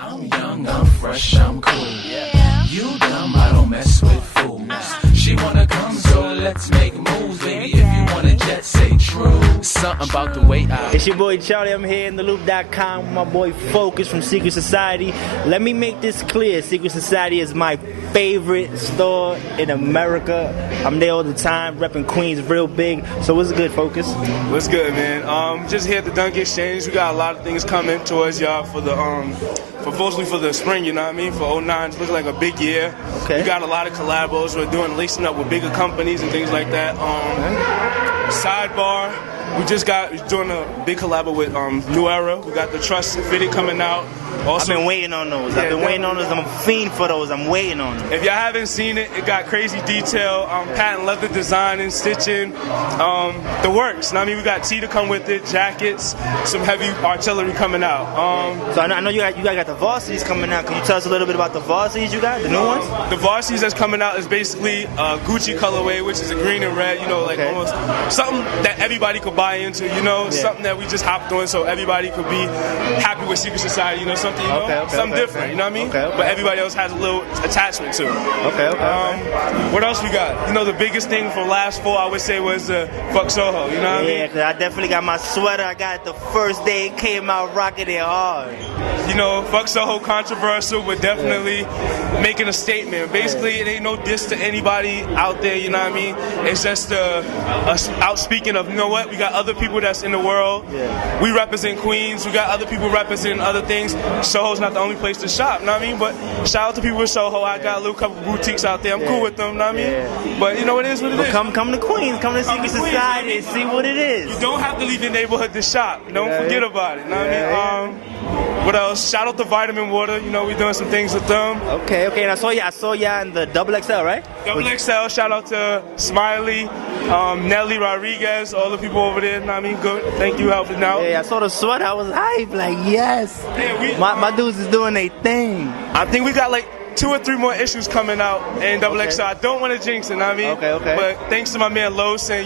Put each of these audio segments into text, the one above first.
I'm young, I'm fresh, I'm cool. You dumb, I don't mess with fools. She wanna come, so let's make moves, baby. If you wanna jet, say true. Something about the way I. It's your boy Charlie. I'm here in theloop.com with my boy Focus from Secret Society. Let me make this clear. Secret Society is my favorite store in America. I'm there all the time, repping Queens real big. So what's good, Focus? What's good, man? Just here at the Dunk Exchange. We got a lot of things coming towards y'all for the mostly for the spring, you know what I mean? For 09, it's looking like a big year. Okay. We got a lot of collabos. We're lacing up with bigger companies and things like that. Sidebar, we're doing a big collabo with New Era. We got the Trust fitted coming out. Also, I've been waiting on those. I've been waiting on those. I'm a fiend for those. I'm waiting on them. If y'all haven't seen it, it got crazy detail, patent leather design and stitching, the works. I mean, we got tea to come with it, jackets, some heavy artillery coming out. So I know you guys got the varsities coming out. Can you tell us a little bit about the varsities you got, the new ones? The varsities that's coming out is basically Gucci colorway, which is a green and red, like almost something that everybody could buy into, something that we just hopped on so everybody could be happy with Secret Society, something, something different, you know what I mean? But everybody else has a little attachment to it. What else we got? The biggest thing for last fall, I would say, was Fuck Soho, you know what I mean? Yeah, because I definitely got my sweater. I got it the first day it came out, rocking it hard. Fuck Soho controversial, but definitely making a statement. Basically, it ain't no diss to anybody out there, you know what I mean? It's just us outspeaking of, what? We got other people that's in the world. Yeah. We represent Queens. We got other people representing other things. Soho's not the only place to shop, you know what I mean? But shout out to people in Soho. I got a little couple boutiques out there. I'm cool with them, you know what I mean? Yeah. But it is what it is. Come to Queens. Come to Secret Society and see what it is. You don't have to leave your neighborhood to shop. Don't forget about it, you know what I mean? What else? Shout out to Vitamin Water. We're doing some things with them. Okay. And I saw y'all in the XXL, right? XXL. Shout out to Smiley, Nelly Rodriguez, all the people over there. You know what I mean? Good. Thank you, helping out. Yeah, I saw the sweater. I was hyped. Like, yes. Yeah, my dudes is doing their thing. I think we got 2 or 3 more issues coming out in XXL. I don't want to jinx it, you know what I mean? Okay. But thanks to my man Los and,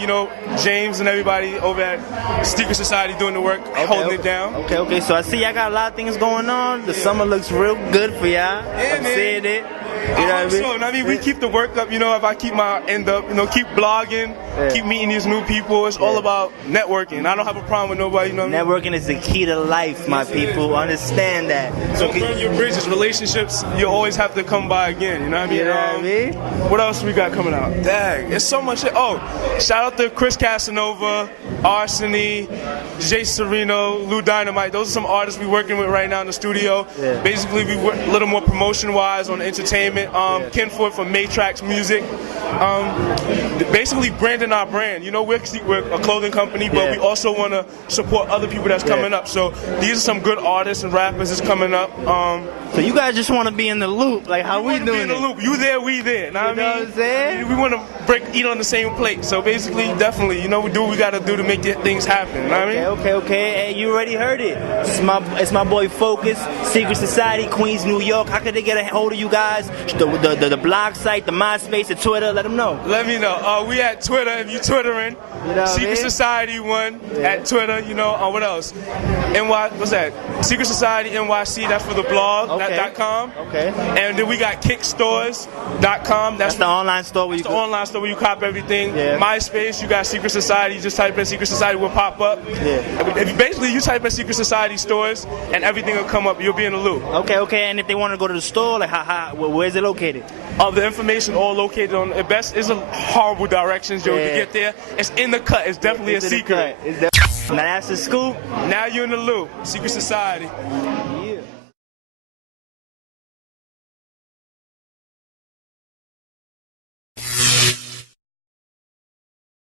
James and everybody over at Secret Society doing the work, holding it down. Okay. So I see y'all got a lot of things going on. The summer looks real good for y'all. I'm seeing it. You know what I mean? We keep the work up, if I keep my end up, keep blogging, keep meeting these new people. It's all about networking. I don't have a problem with nobody, Networking is the key to life, my people. Understand that. So burn your bridges, relationships, you always have to come by again, you know what I mean? What else we got coming out? Dang, it's so much shit. Oh, shout out to Chris Casanova, Arsony, Jay Sereno, Lou Dynamite. Those are some artists we're working with right now in the studio. Yeah. Basically, we work a little more promotion-wise on the entertainment. Ken Ford from Matrax Music. Basically branding our brand. We're a clothing company, but we also want to support other people that's coming up. So these are some good artists and rappers that's coming up. So you guys just want to be in the loop, like how we doing in the loop. You there, we there. Know what I'm saying? We want to eat on the same plate. So basically, definitely, we do what we got to do to make things happen. Know what I mean? Okay. Hey, you already heard it. It's my boy Focus, Secret Society, Queens, New York. How could they get a hold of you guys? The blog site, the MySpace, the Twitter. Let them know. Let me know. We at Twitter. If you Twittering, Secret Society 1 at Twitter. What else? What's that? Secret Society NYC. That's for the blog. .com. Okay. And then we got kickstores.com. That's the online store where the online store where you cop everything. Yeah. MySpace, you got Secret Society. You just type in Secret Society, will pop up. Yeah. If you type in Secret Society stores and everything will come up, you'll be in the loop. Okay. And if they want to go to the store, where is it located? The information all located on the best. It's a horrible directions, to get there. It's in the cut. It's definitely a secret. Now that's the scoop. Now you're in the loop. Secret Society. Yeah.